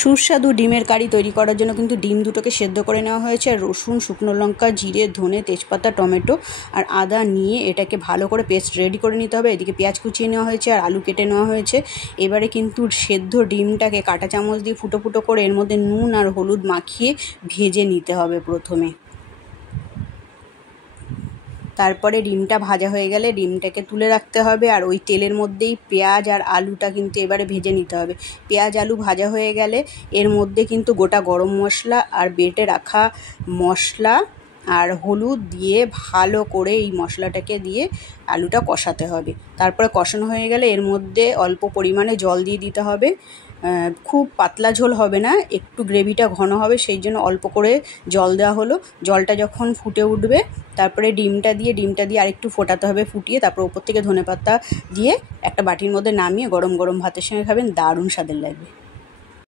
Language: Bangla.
সুস্বাদু ডিমের কারি তৈরি করার জন্য কিন্তু ডিম দুটোকে সেদ্ধ করে নেওয়া হয়েছে। আর রসুন, শুকনো লঙ্কা, জিরে, ধনে, তেজপাতা, টমেটো আর আদা নিয়ে এটাকে ভালো করে পেস্ট রেডি করে নিতে হবে। এদিকে পেঁয়াজ কুচিয়ে নেওয়া হয়েছে আর আলু কেটে নেওয়া হয়েছে। এবারে কিন্তু সেদ্ধ ডিমটাকে কাঁটা চামচ দিয়ে ফুটো ফুটো করে এর মধ্যে নুন আর হলুদ মাখিয়ে ভেজে নিতে হবে প্রথমে। তারপরে ডিমটা ভাজা হয়ে গেলে ডিমটাকে তুলে রাখতে হবে। আর ওই তেলের মধ্যেই পেঁয়াজ আর আলুটা কিন্তু এবারে ভেজে নিতে হবে। পেঁয়াজ আলু ভাজা হয়ে গেলে এর মধ্যে কিন্তু গোটা গরম মশলা আর বেটে রাখা মশলা আর হলুদ দিয়ে ভালো করে এই মশলাটাকে দিয়ে আলুটা কষাতে হবে। তারপরে কষানো হয়ে গেলে এর মধ্যে অল্প পরিমাণে জল দিয়ে দিতে হবে। খুব পাতলা ঝোল হবে না, একটু গ্রেভিটা ঘন হবে, সেই জন্য অল্প করে জল দেওয়া হলো। জলটা যখন ফুটে উঠবে তারপরে ডিমটা দিয়ে আরেকটু ফোটাতে হবে, ফুটিয়ে তারপর ওপর থেকে ধনেপাতা দিয়ে একটা বাটির মধ্যে নামিয়ে গরম গরম ভাতের সঙ্গে খাবেন, দারুণ স্বাদের লাগবে।